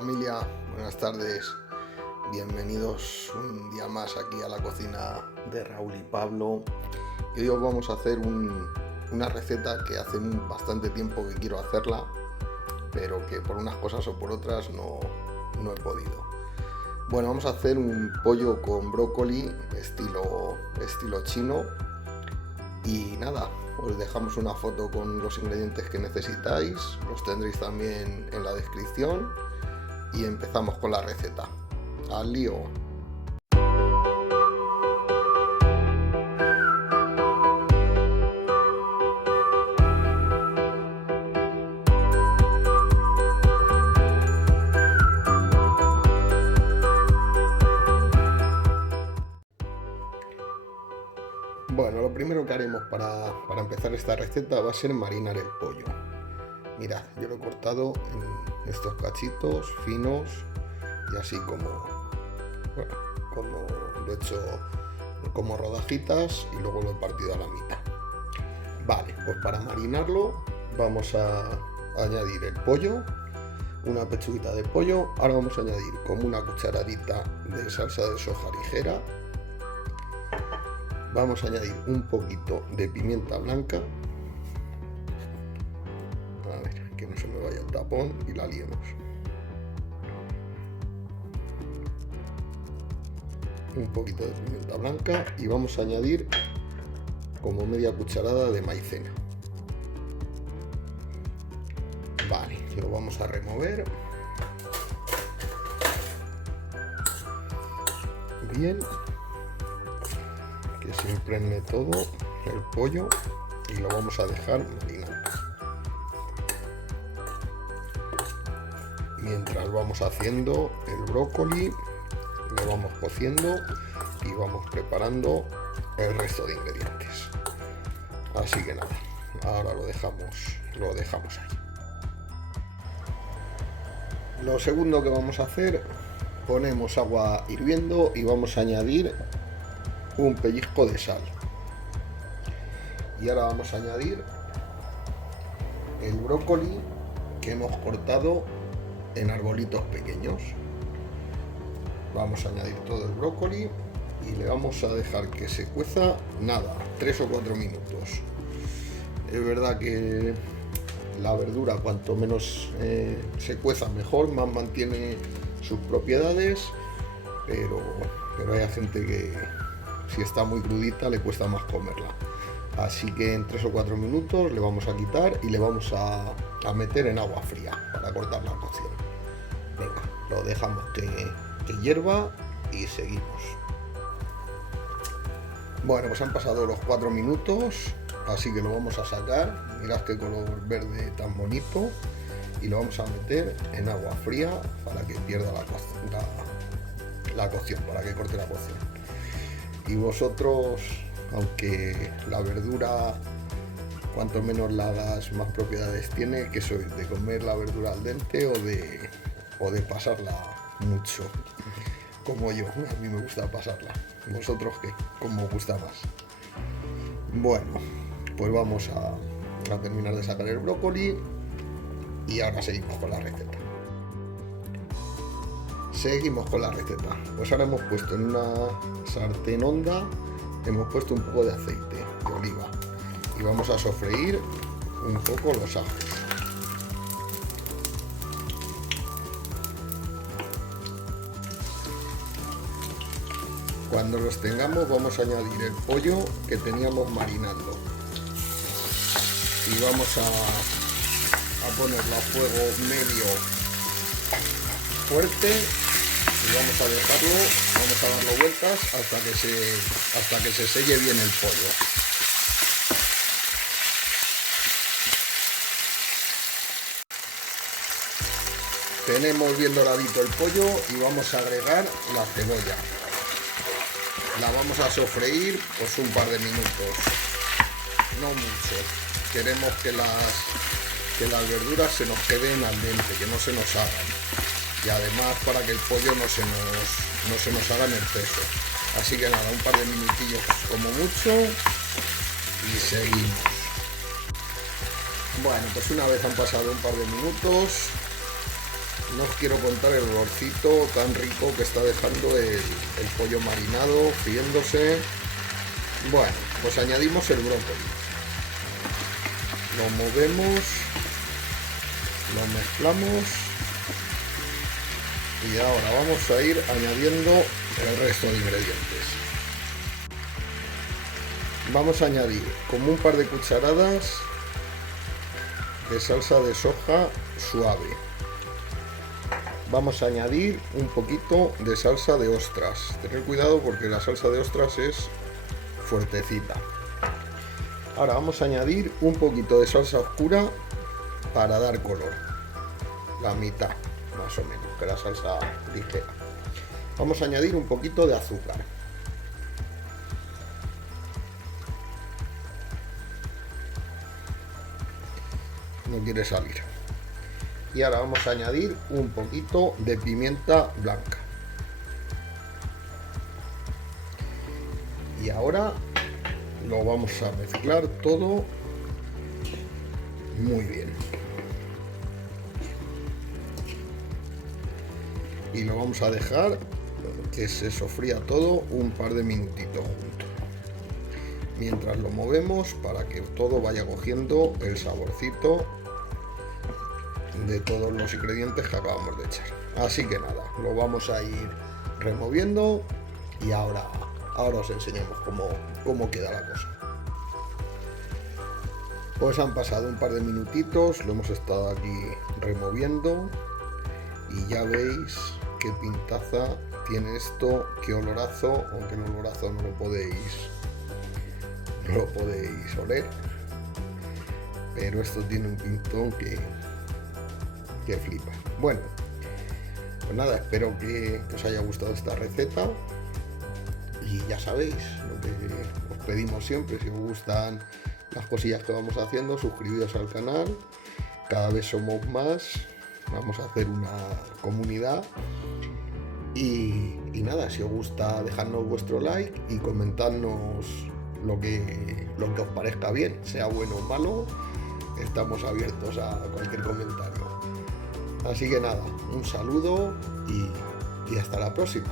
familia, buenas tardes, bienvenidos un día más aquí a la cocina de Raúl y Pablo. Y hoy os vamos a hacer una receta que hace bastante tiempo que quiero hacerla, pero que por unas cosas o por otras no he podido. Bueno, vamos a hacer un pollo con brócoli estilo chino y nada, os dejamos una foto con los ingredientes que necesitáis, los tendréis también en la descripción y empezamos con la receta. ¡Al lío! Bueno, lo primero que haremos para empezar esta receta va a ser marinar el pollo. Mirad, yo lo he cortado en estos cachitos finos y así como lo he hecho como rodajitas y luego lo he partido a la mitad. Vale, pues para marinarlo vamos a añadir el pollo, una pechuguita de pollo. Ahora vamos a añadir como una cucharadita de salsa de soja ligera. Vamos a añadir un poquito de pimienta blanca. A ver, que no se me vaya el tapón y la liemos. Un poquito de pimienta blanca y vamos a añadir como media cucharada de maicena. Vale, lo vamos a remover. Bien. Que se impregne todo el pollo y lo vamos a dejar marinando. Mientras vamos haciendo el brócoli, lo vamos cociendo y vamos preparando el resto de ingredientes. Así que nada, ahora lo dejamos ahí. Lo segundo que vamos a hacer, ponemos agua hirviendo y vamos a añadir un pellizco de sal. Y ahora vamos a añadir el brócoli que hemos cortado en arbolitos pequeños. Vamos a añadir todo el brócoli y le vamos a dejar que se cueza, nada, 3 o 4 minutos. Es verdad que la verdura cuanto menos se cueza mejor, más mantiene sus propiedades, pero hay gente que si está muy crudita le cuesta más comerla. Así que en 3 o 4 minutos le vamos a quitar y le vamos a meter en agua fría para cortar la cocción. Venga, lo dejamos que hierva y seguimos. Bueno, pues han pasado los 4 minutos, así que lo vamos a sacar. Mirad qué color verde tan bonito y lo vamos a meter en agua fría para que pierda la cocción, para que corte la cocción. Y vosotros, aunque la verdura cuanto menos la hagas más propiedades tiene, ¿qué sois? ¿De comer la verdura al dente o de pasarla mucho? Como yo, a mí me gusta pasarla. ¿Vosotros qué? ¿Cómo os gusta más? Bueno, pues vamos a terminar de sacar el brócoli y ahora seguimos con la receta. Seguimos con la receta. Pues ahora hemos puesto en una sartén honda, hemos puesto un poco de aceite de oliva y vamos a sofreír un poco los ajos. Cuando los tengamos vamos a añadir el pollo que teníamos marinando y vamos a ponerlo a fuego medio fuerte y vamos a darlo vueltas hasta que se selle bien el pollo. Tenemos bien doradito el pollo y vamos a agregar la cebolla. La vamos a sofreír pues un par de minutos, no mucho. Queremos que las verduras se nos queden al dente, que no se nos hagan. Y además para que el pollo no se nos haga en el peso. Así que nada, un par de minutillos como mucho y seguimos. Bueno, pues una vez han pasado un par de minutos, No os quiero contar el olorcito tan rico que está dejando el pollo marinado, friéndose. Bueno, pues añadimos el brócoli. Lo movemos, lo mezclamos y ahora vamos a ir añadiendo el resto de ingredientes. Vamos a añadir como un par de cucharadas de salsa de soja suave. Vamos a añadir un poquito de salsa de ostras. Tened cuidado porque la salsa de ostras es fuertecita. Ahora vamos a añadir un poquito de salsa oscura para dar color. La mitad, más o menos, que la salsa ligera. Vamos a añadir un poquito de azúcar. No quiere salir. Y ahora vamos a añadir un poquito de pimienta blanca. Y ahora lo vamos a mezclar todo muy bien. Y lo vamos a dejar que se sofría todo un par de minutitos juntos. Mientras lo movemos para que todo vaya cogiendo el saborcito de todos los ingredientes que acabamos de echar. Así que nada, lo vamos a ir removiendo y ahora os enseñamos cómo queda la cosa. Pues han pasado un par de minutitos, lo hemos estado aquí removiendo y ya veis qué pintaza tiene esto, qué olorazo, aunque el olorazo no lo podéis oler, pero esto tiene un pintón que flipa. Bueno, pues nada, espero que os haya gustado esta receta y ya sabéis lo que os pedimos siempre: si os gustan las cosillas que vamos haciendo, suscribiros al canal. Cada vez somos más, vamos a hacer una comunidad y nada, si os gusta, dejadnos vuestro like y comentadnos lo que os parezca bien, sea bueno o malo. Estamos abiertos a cualquier comentario. Así que nada, un saludo y hasta la próxima.